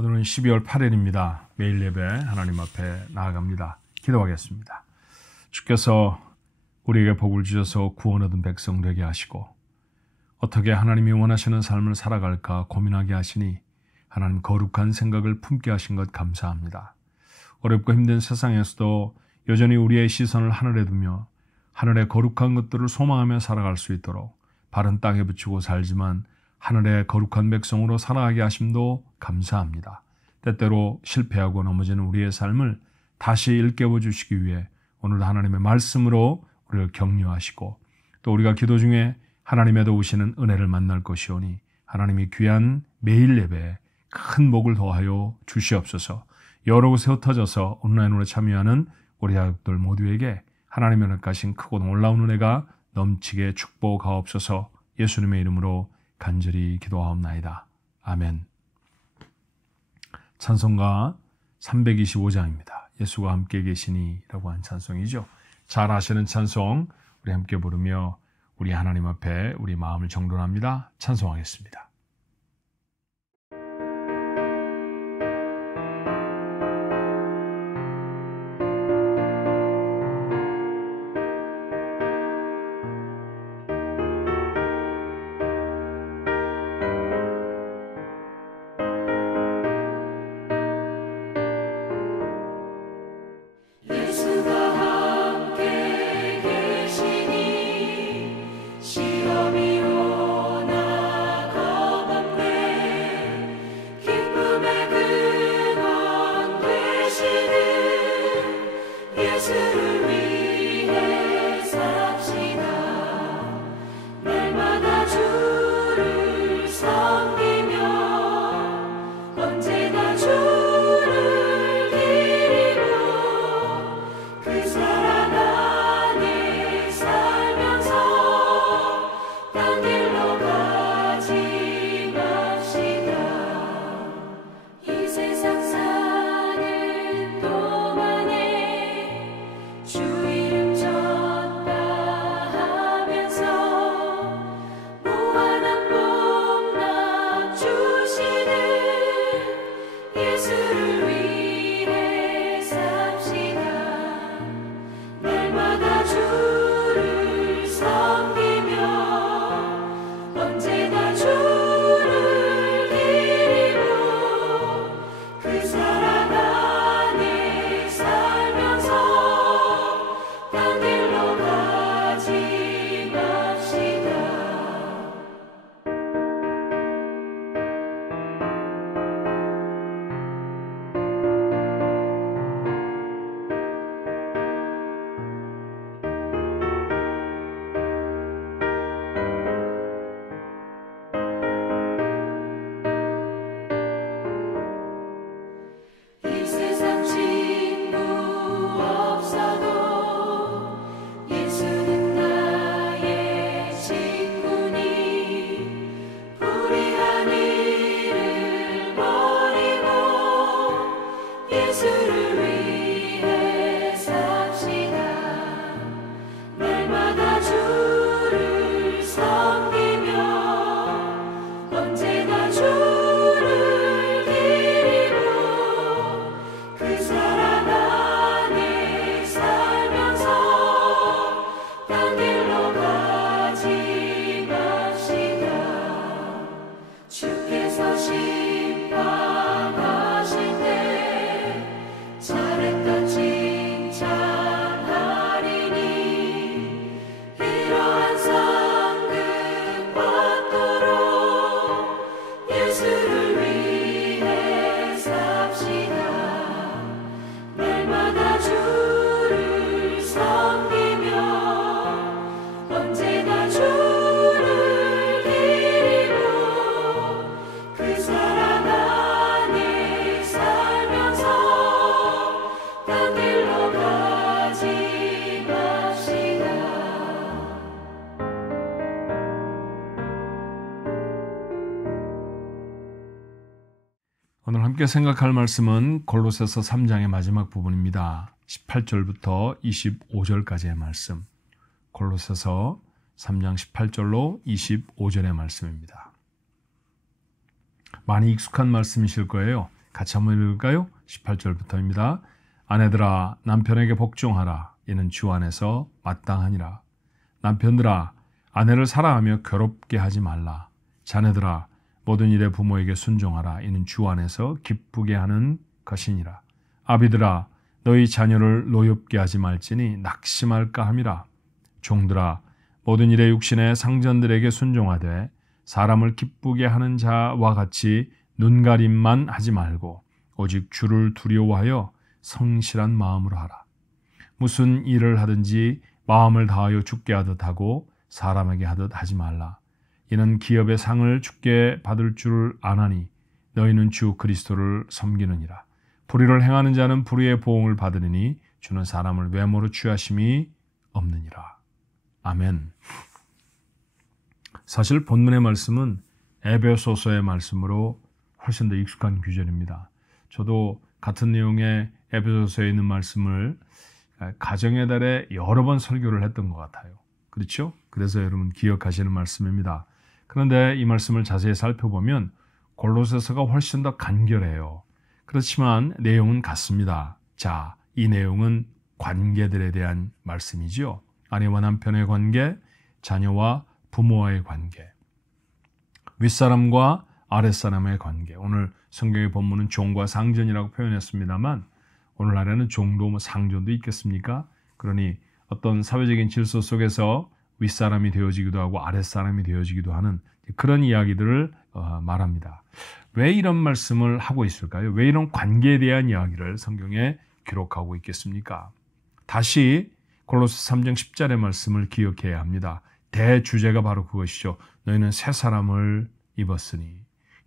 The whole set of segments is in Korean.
오늘은 12월 8일입니다. 매일 예배 하나님 앞에 나아갑니다. 기도하겠습니다. 주께서 우리에게 복을 주셔서 구원 얻은 백성 되게 하시고 어떻게 하나님이 원하시는 삶을 살아갈까 고민하게 하시니 하나님 거룩한 생각을 품게 하신 것 감사합니다. 어렵고 힘든 세상에서도 여전히 우리의 시선을 하늘에 두며 하늘의 거룩한 것들을 소망하며 살아갈 수 있도록 발은 땅에 붙이고 살지만 하늘의 거룩한 백성으로 살아가게 하심도 감사합니다. 때때로 실패하고 넘어지는 우리의 삶을 다시 일깨워 주시기 위해 오늘도 하나님의 말씀으로 우리를 격려하시고 또 우리가 기도 중에 하나님의 도우시는 은혜를 만날 것이오니 하나님이 귀한 매일 예배에 큰 복을 더하여 주시옵소서. 여러 곳에 흩어져서 온라인으로 참여하는 우리 자녀들 모두에게 하나님의 은혜가신 크고 놀라운 은혜가 넘치게 축복하옵소서. 예수님의 이름으로 간절히 기도하옵나이다. 아멘. 찬송가 325장입니다. 예수가 함께 계시니 라고 한 찬송이죠. 잘 아시는 찬송 우리 함께 부르며 우리 하나님 앞에 우리 마음을 정돈합니다. 찬송하겠습니다. 오늘 함께 생각할 말씀은 골로새서 3장의 마지막 부분입니다. 18절부터 25절까지의 말씀. 골로새서 3장 18절로 25절의 말씀입니다. 많이 익숙한 말씀이실 거예요. 같이 한번 읽을까요? 18절부터입니다. 아내들아 남편에게 복종하라. 이는 주 안에서 마땅하니라. 남편들아 아내를 사랑하며 괴롭게 하지 말라. 자녀들아 모든 일에 부모에게 순종하라. 이는 주 안에서 기쁘게 하는 것이니라. 아비들아 너희 자녀를 노엽게 하지 말지니 낙심할까 함이라. 종들아 모든 일에 육신의 상전들에게 순종하되 사람을 기쁘게 하는 자와 같이 눈가림만 하지 말고 오직 주를 두려워하여 성실한 마음으로 하라. 무슨 일을 하든지 마음을 다하여 주께 하듯 하고 사람에게 하듯 하지 말라. 이는 기업의 상을 주께 받을 줄 아나니 너희는 주 그리스도를 섬기느니라. 불의를 행하는 자는 불의의 보응을 받으리니 주는 사람을 외모로 취하심이 없느니라. 아멘. 사실 본문의 말씀은 에베소서의 말씀으로 훨씬 더 익숙한 구절입니다. 저도 같은 내용의 에베소서에 있는 말씀을 가정의 달에 여러 번 설교를 했던 것 같아요. 그렇죠? 그래서 여러분 기억하시는 말씀입니다. 그런데 이 말씀을 자세히 살펴보면 골로새서가 훨씬 더 간결해요. 그렇지만 내용은 같습니다. 자, 이 내용은 관계들에 대한 말씀이죠. 아내와 남편의 관계, 자녀와 부모와의 관계, 윗사람과 아랫사람의 관계. 오늘 성경의 본문은 종과 상전이라고 표현했습니다만 오늘날에는 종도 상전도 있겠습니까? 그러니 어떤 사회적인 질서 속에서 윗사람이 되어지기도 하고 아랫사람이 되어지기도 하는 그런 이야기들을 말합니다. 왜 이런 말씀을 하고 있을까요? 왜 이런 관계에 대한 이야기를 성경에 기록하고 있겠습니까? 다시 골로새 3장 10절의 말씀을 기억해야 합니다. 대주제가 바로 그것이죠. 너희는 새 사람을 입었으니.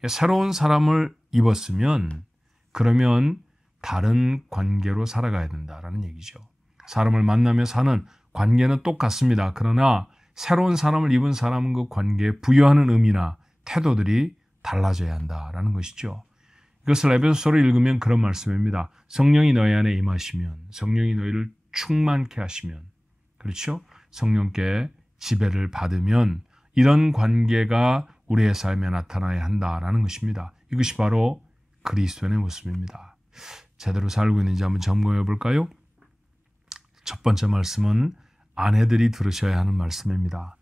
새로운 사람을 입었으면 그러면 다른 관계로 살아가야 된다라는 얘기죠. 사람을 만나며 사는 관계는 똑같습니다. 그러나 새로운 사람을 입은 사람은 그 관계에 부여하는 의미나 태도들이 달라져야 한다라는 것이죠. 이것을 에베소서를 읽으면 그런 말씀입니다. 성령이 너희 안에 임하시면, 성령이 너희를 충만케 하시면, 그렇죠? 성령께 지배를 받으면 이런 관계가 우리의 삶에 나타나야 한다라는 것입니다. 이것이 바로 그리스도의 모습입니다. 제대로 살고 있는지 한번 점검해 볼까요? 첫 번째 말씀은 아내들이 들으셔야 하는 말씀입니다.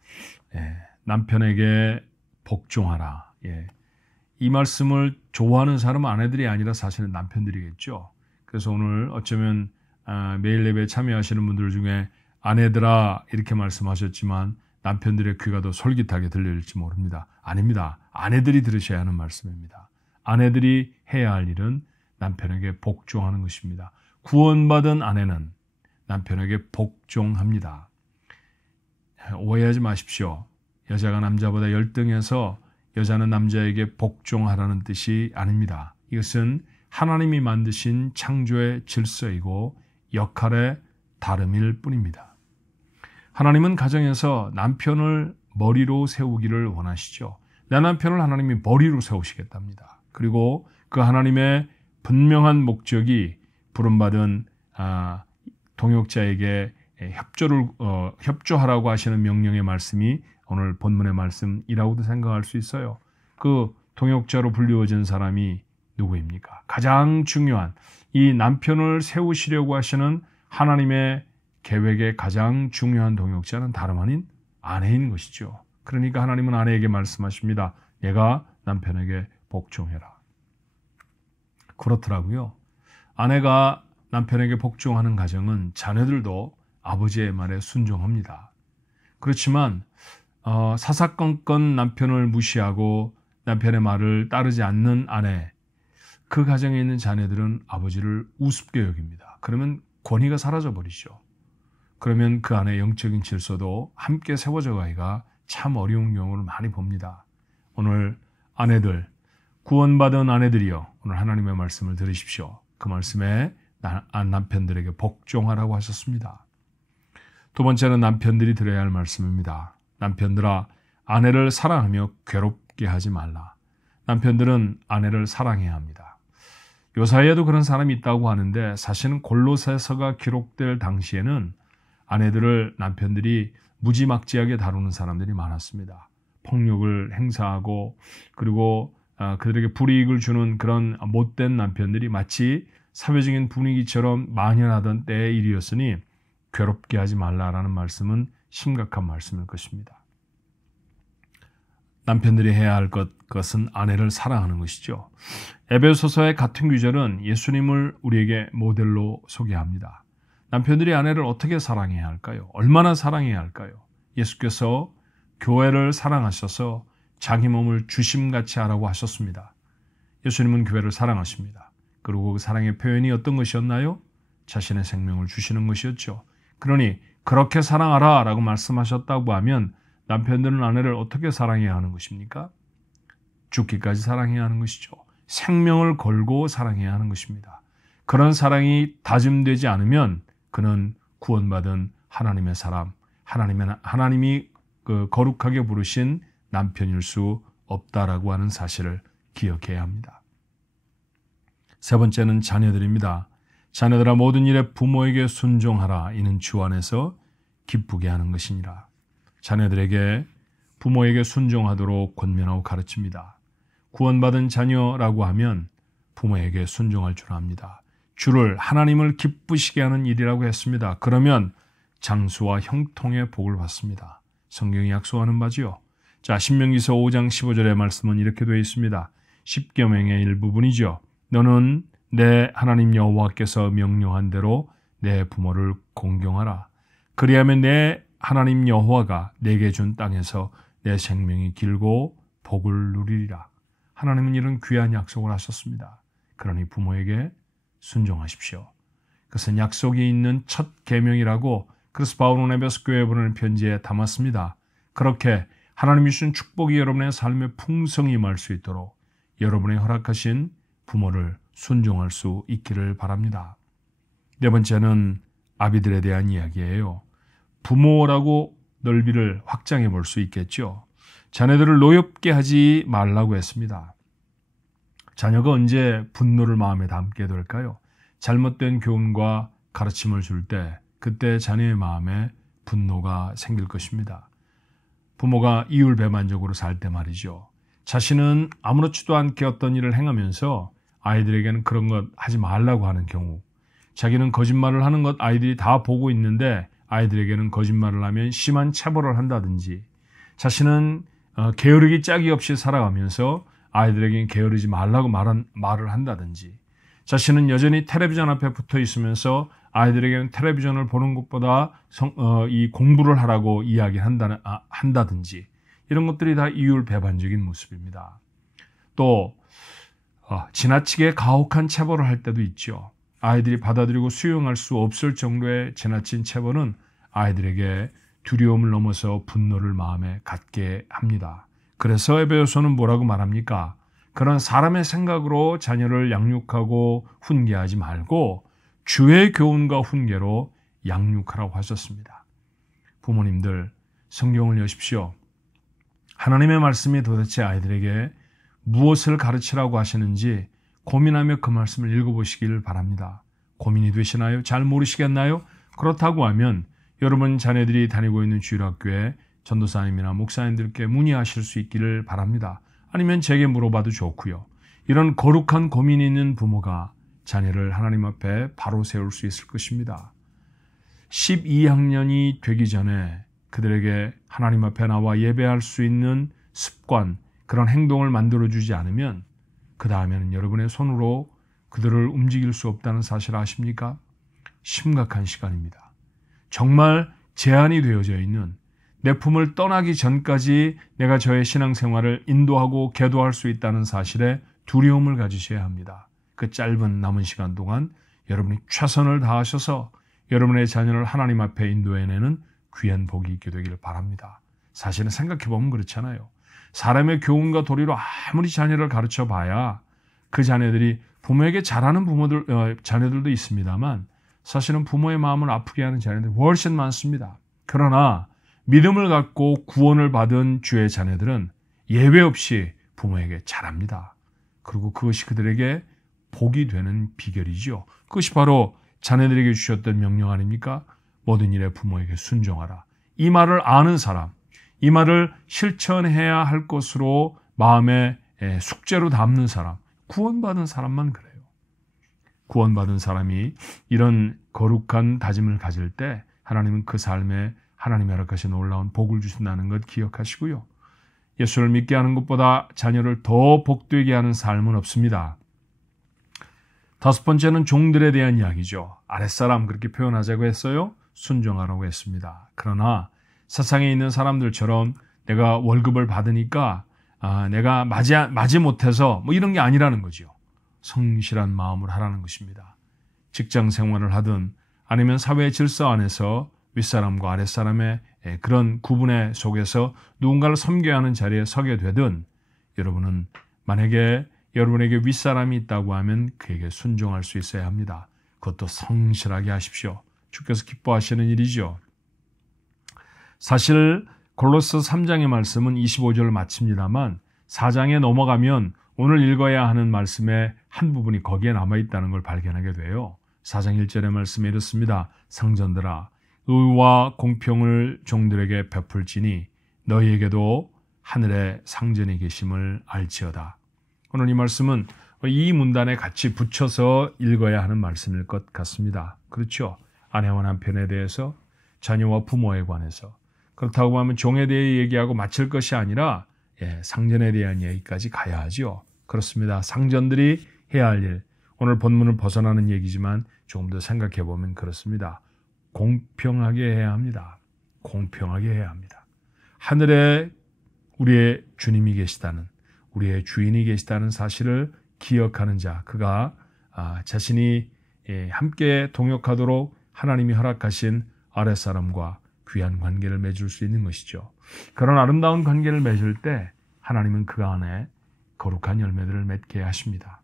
남편에게 복종하라. 이 말씀을 좋아하는 사람은 아내들이 아니라 사실은 남편들이겠죠. 그래서 오늘 어쩌면 매일 예배에 참여하시는 분들 중에 아내들아 이렇게 말씀하셨지만 남편들의 귀가 더 솔깃하게 들릴지 모릅니다. 아닙니다. 아내들이 들으셔야 하는 말씀입니다. 아내들이 해야 할 일은 남편에게 복종하는 것입니다. 구원받은 아내는 남편에게 복종합니다. 오해하지 마십시오. 여자가 남자보다 열등해서 여자는 남자에게 복종하라는 뜻이 아닙니다. 이것은 하나님이 만드신 창조의 질서이고 역할의 다름일 뿐입니다. 하나님은 가정에서 남편을 머리로 세우기를 원하시죠. 내 남편을 하나님이 머리로 세우시겠답니다. 그리고 그 하나님의 분명한 목적이 부름받은 동역자에게 협조하라고 하시는 명령의 말씀이 오늘 본문의 말씀이라고도 생각할 수 있어요. 그 동역자로 불리워진 사람이 누구입니까? 가장 중요한 이 남편을 세우시려고 하시는 하나님의 계획의 가장 중요한 동역자는 다름 아닌 아내인 것이죠. 그러니까 하나님은 아내에게 말씀하십니다. 얘가 남편에게 복종해라. 그렇더라고요. 아내가 남편에게 복종하는 가정은 자녀들도 아버지의 말에 순종합니다. 그렇지만 사사건건 남편을 무시하고 남편의 말을 따르지 않는 아내, 그 가정에 있는 자녀들은 아버지를 우습게 여깁니다. 그러면 권위가 사라져버리죠. 그러면 그 안에 영적인 질서도 함께 세워져 가기가 참 어려운 경우를 많이 봅니다. 오늘 아내들, 구원받은 아내들이여, 오늘 하나님의 말씀을 들으십시오. 그 말씀에 남편들에게 복종하라고 하셨습니다. 두 번째는 남편들이 들어야 할 말씀입니다. 남편들아, 아내를 사랑하며 괴롭게 하지 말라. 남편들은 아내를 사랑해야 합니다. 요사이에도 그런 사람이 있다고 하는데 사실은 골로새서가 기록될 당시에는 아내들을 남편들이 무지막지하게 다루는 사람들이 많았습니다. 폭력을 행사하고 그리고 그들에게 불이익을 주는 그런 못된 남편들이 마치 사회적인 분위기처럼 만연하던 때의 일이었으니 괴롭게 하지 말라라는 말씀은 심각한 말씀일 것입니다. 남편들이 해야 할 것은 아내를 사랑하는 것이죠. 에베소서의 같은 구절은 예수님을 우리에게 모델로 소개합니다. 남편들이 아내를 어떻게 사랑해야 할까요? 얼마나 사랑해야 할까요? 예수께서 교회를 사랑하셔서 자기 몸을 주심같이 하라고 하셨습니다. 예수님은 교회를 사랑하십니다. 그리고 그 사랑의 표현이 어떤 것이었나요? 자신의 생명을 주시는 것이었죠. 그러니 그렇게 사랑하라 라고 말씀하셨다고 하면 남편들은 아내를 어떻게 사랑해야 하는 것입니까? 죽기까지 사랑해야 하는 것이죠. 생명을 걸고 사랑해야 하는 것입니다. 그런 사랑이 다짐되지 않으면 그는 구원받은 하나님의 사람, 하나님이 거룩하게 부르신 남편일 수 없다라고 하는 사실을 기억해야 합니다. 세 번째는 자녀들입니다. 자녀들아 모든 일에 부모에게 순종하라. 이는 주 안에서 기쁘게 하는 것이니라. 자녀들에게 부모에게 순종하도록 권면하고 가르칩니다. 구원받은 자녀라고 하면 부모에게 순종할 줄 압니다. 주를 하나님을 기쁘시게 하는 일이라고 했습니다. 그러면 장수와 형통의 복을 받습니다. 성경이 약속하는 바지요. 자, 신명기서 5장 15절의 말씀은 이렇게 되어 있습니다. 십계명의 일부분이죠. 너는 내 하나님 여호와께서 명령한 대로 내 부모를 공경하라. 그리하면 내 하나님 여호와가 내게 준 땅에서 내 생명이 길고 복을 누리리라. 하나님은 이런 귀한 약속을 하셨습니다. 그러니 부모에게 순종하십시오. 그것은 약속이 있는 첫 계명이라고 그래서 바울은 에베소 교회에 보내는 편지에 담았습니다. 그렇게 하나님이 주신 축복이 여러분의 삶에 풍성히 임할 수 있도록 여러분의 허락하신 부모를 순종할 수 있기를 바랍니다. 네 번째는 아비들에 대한 이야기예요. 부모라고 넓이를 확장해 볼 수 있겠죠. 자녀들을 노엽게 하지 말라고 했습니다. 자녀가 언제 분노를 마음에 담게 될까요? 잘못된 교훈과 가르침을 줄 때 그때 자녀의 마음에 분노가 생길 것입니다. 부모가 이율배반적으로 살 때 말이죠. 자신은 아무렇지도 않게 어떤 일을 행하면서 아이들에게는 그런 것 하지 말라고 하는 경우, 자기는 거짓말을 하는 것 아이들이 다 보고 있는데 아이들에게는 거짓말을 하면 심한 체벌을 한다든지, 자신은 게으르기 짝이 없이 살아가면서 아이들에게는 게으르지 말라고 말을 한다든지, 자신은 여전히 텔레비전 앞에 붙어 있으면서 아이들에게는 텔레비전을 보는 것보다 이 공부를 하라고 한다든지, 이런 것들이 다 이율배반적인 모습입니다. 또 지나치게 가혹한 체벌을 할 때도 있죠. 아이들이 받아들이고 수용할 수 없을 정도의 지나친 체벌은 아이들에게 두려움을 넘어서 분노를 마음에 갖게 합니다. 그래서 에베소서는 뭐라고 말합니까? 그런 사람의 생각으로 자녀를 양육하고 훈계하지 말고 주의 교훈과 훈계로 양육하라고 하셨습니다. 부모님들, 성경을 여십시오. 하나님의 말씀이 도대체 아이들에게 무엇을 가르치라고 하시는지 고민하며 그 말씀을 읽어보시길 바랍니다. 고민이 되시나요? 잘 모르시겠나요? 그렇다고 하면 여러분 자녀들이 다니고 있는 주일학교에 전도사님이나 목사님들께 문의하실 수 있기를 바랍니다. 아니면 제게 물어봐도 좋고요. 이런 거룩한 고민이 있는 부모가 자녀를 하나님 앞에 바로 세울 수 있을 것입니다. 12학년이 되기 전에 그들에게 하나님 앞에 나와 예배할 수 있는 습관, 그런 행동을 만들어주지 않으면 그 다음에는 여러분의 손으로 그들을 움직일 수 없다는 사실 아십니까? 심각한 시간입니다. 정말 제한이 되어져 있는, 내 품을 떠나기 전까지 내가 저의 신앙생활을 인도하고 계도할 수 있다는 사실에 두려움을 가지셔야 합니다. 그 짧은 남은 시간 동안 여러분이 최선을 다하셔서 여러분의 자녀를 하나님 앞에 인도해내는 귀한 복이 있게 되기를 바랍니다. 사실은 생각해보면 그렇잖아요. 사람의 교훈과 도리로 아무리 자녀를 가르쳐 봐야 그 자녀들이 부모에게 잘하는 자녀들도 있습니다만 사실은 부모의 마음을 아프게 하는 자녀들이 훨씬 많습니다. 그러나 믿음을 갖고 구원을 받은 주의 자녀들은 예외 없이 부모에게 잘합니다. 그리고 그것이 그들에게 복이 되는 비결이죠. 그것이 바로 자녀들에게 주셨던 명령 아닙니까? 모든 일에 부모에게 순종하라. 이 말을 아는 사람, 이 말을 실천해야 할 것으로 마음에 숙제로 담는 사람, 구원받은 사람만 그래요. 구원받은 사람이 이런 거룩한 다짐을 가질 때 하나님은 그 삶에 하나님이 허락하신 놀라운 복을 주신다는 것 기억하시고요. 예수를 믿게 하는 것보다 자녀를 더 복되게 하는 삶은 없습니다. 다섯 번째는 종들에 대한 이야기죠. 아랫사람 그렇게 표현하자고 했어요. 순종하라고 했습니다. 그러나 세상에 있는 사람들처럼 내가 월급을 받으니까 내가 맞이 못해서 뭐 이런 게 아니라는 거죠. 성실한 마음으로 하라는 것입니다. 직장 생활을 하든 아니면 사회의 질서 안에서 윗사람과 아랫사람의 그런 구분의 속에서 누군가를 섬겨야 하는 자리에 서게 되든 여러분은 만약에 여러분에게 윗사람이 있다고 하면 그에게 순종할 수 있어야 합니다. 그것도 성실하게 하십시오. 주께서 기뻐하시는 일이죠. 사실 골로새 3장의 말씀은 25절을 마칩니다만 4장에 넘어가면 오늘 읽어야 하는 말씀의 한 부분이 거기에 남아있다는 걸 발견하게 돼요. 4장 1절의 말씀에 이렇습니다. 성전들아 의와 공평을 종들에게 베풀지니 너희에게도 하늘의 상전이 계심을 알지어다. 오늘 이 말씀은 이 문단에 같이 붙여서 읽어야 하는 말씀일 것 같습니다. 그렇죠? 아내와 남편에 대해서, 자녀와 부모에 관해서. 그렇다고 하면 종에 대해 얘기하고 마칠 것이 아니라 상전에 대한 얘기까지 가야 하죠. 그렇습니다. 상전들이 해야 할 일. 오늘 본문을 벗어나는 얘기지만 조금 더 생각해 보면 그렇습니다. 공평하게 해야 합니다. 공평하게 해야 합니다. 하늘에 우리의 주님이 계시다는, 우리의 주인이 계시다는 사실을 기억하는 자, 그가 자신이 함께 동역하도록 하나님이 허락하신 아랫사람과 귀한 관계를 맺을 수 있는 것이죠. 그런 아름다운 관계를 맺을 때 하나님은 그 안에 거룩한 열매들을 맺게 하십니다.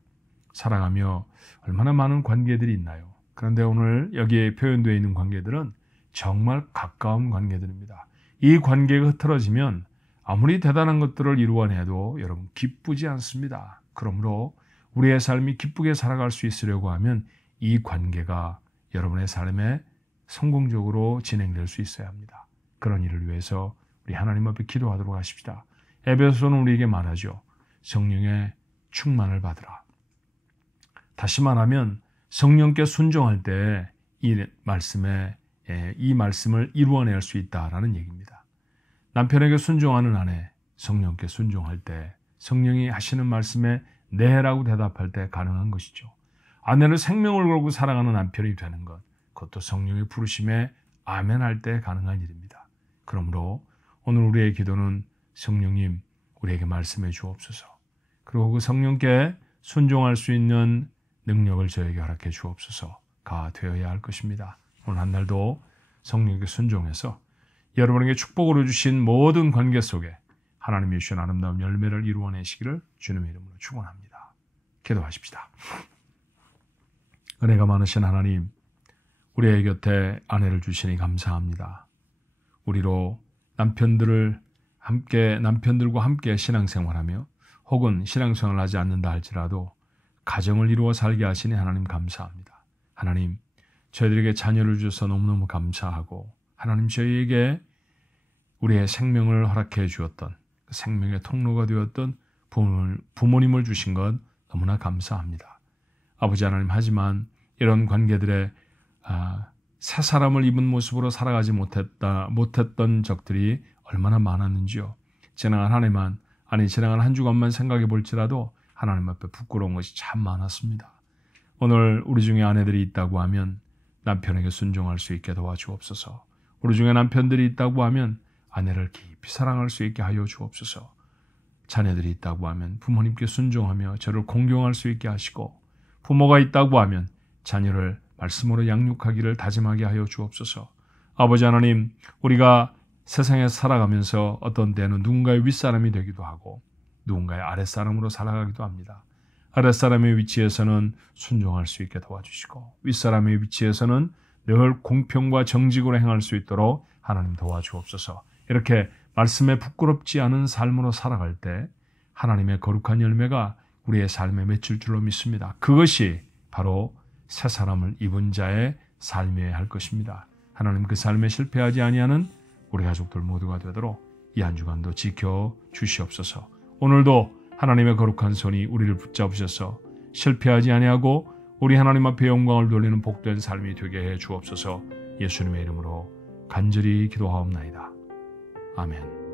살아가며 얼마나 많은 관계들이 있나요? 그런데 오늘 여기에 표현되어 있는 관계들은 정말 가까운 관계들입니다. 이 관계가 흐트러지면 아무리 대단한 것들을 이루어내도 여러분 기쁘지 않습니다. 그러므로 우리의 삶이 기쁘게 살아갈 수 있으려고 하면 이 관계가 여러분의 삶에 성공적으로 진행될 수 있어야 합니다. 그런 일을 위해서 우리 하나님 앞에 기도하도록 하십시다. 에베소서는 우리에게 말하죠. 성령의 충만을 받으라. 다시 말하면 성령께 순종할 때 이 말씀을 이루어낼 수 있다라는 얘기입니다. 남편에게 순종하는 아내, 성령께 순종할 때 성령이 하시는 말씀에 네라고 대답할 때 가능한 것이죠. 아내를 생명을 걸고 사랑하는 남편이 되는 것, 그것도 성령의 부르심에 아멘할 때 가능한 일입니다. 그러므로 오늘 우리의 기도는 성령님 우리에게 말씀해 주옵소서. 그리고 그 성령께 순종할 수 있는 능력을 저에게 허락해 주옵소서가 되어야 할 것입니다. 오늘 한 날도 성령께 순종해서 여러분에게 축복으로 주신 모든 관계 속에 하나님이 주신 아름다운 열매를 이루어내시기를 주님의 이름으로 축원합니다. 기도하십시다. 은혜가 많으신 하나님, 우리의 곁에 아내를 주시니 감사합니다. 우리로 남편들과 함께 신앙생활하며 혹은 신앙생활을 하지 않는다 할지라도 가정을 이루어 살게 하시니 하나님 감사합니다. 하나님, 저희들에게 자녀를 주셔서 너무너무 감사하고 하나님 저희에게 우리의 생명을 허락해 주었던 생명의 통로가 되었던 부모님을 주신 것 너무나 감사합니다. 아버지 하나님, 하지만 이런 관계들에 새 사람을 입은 모습으로 살아가지 못했던 적들이 얼마나 많았는지요. 지나간 한 주간만 생각해 볼지라도 하나님 앞에 부끄러운 것이 참 많았습니다. 오늘 우리 중에 아내들이 있다고 하면 남편에게 순종할 수 있게 도와주옵소서. 우리 중에 남편들이 있다고 하면 아내를 깊이 사랑할 수 있게 하여 주옵소서. 자녀들이 있다고 하면 부모님께 순종하며 저를 공경할 수 있게 하시고, 부모가 있다고 하면 자녀를 말씀으로 양육하기를 다짐하게 하여 주옵소서. 아버지 하나님, 우리가 세상에 살아가면서 어떤 때는 누군가의 윗사람이 되기도 하고 누군가의 아랫사람으로 살아가기도 합니다. 아랫사람의 위치에서는 순종할 수 있게 도와주시고 윗사람의 위치에서는 늘 공평과 정직으로 행할 수 있도록 하나님 도와주옵소서. 이렇게 말씀에 부끄럽지 않은 삶으로 살아갈 때 하나님의 거룩한 열매가 우리의 삶에 맺힐 줄로 믿습니다. 그것이 바로 새 사람을 입은 자의 삶이어야 할 것입니다. 하나님, 그 삶에 실패하지 아니하는 우리 가족들 모두가 되도록 이 한 주간도 지켜 주시옵소서. 오늘도 하나님의 거룩한 손이 우리를 붙잡으셔서 실패하지 아니하고 우리 하나님 앞에 영광을 돌리는 복된 삶이 되게 해 주옵소서. 예수님의 이름으로 간절히 기도하옵나이다. 아멘.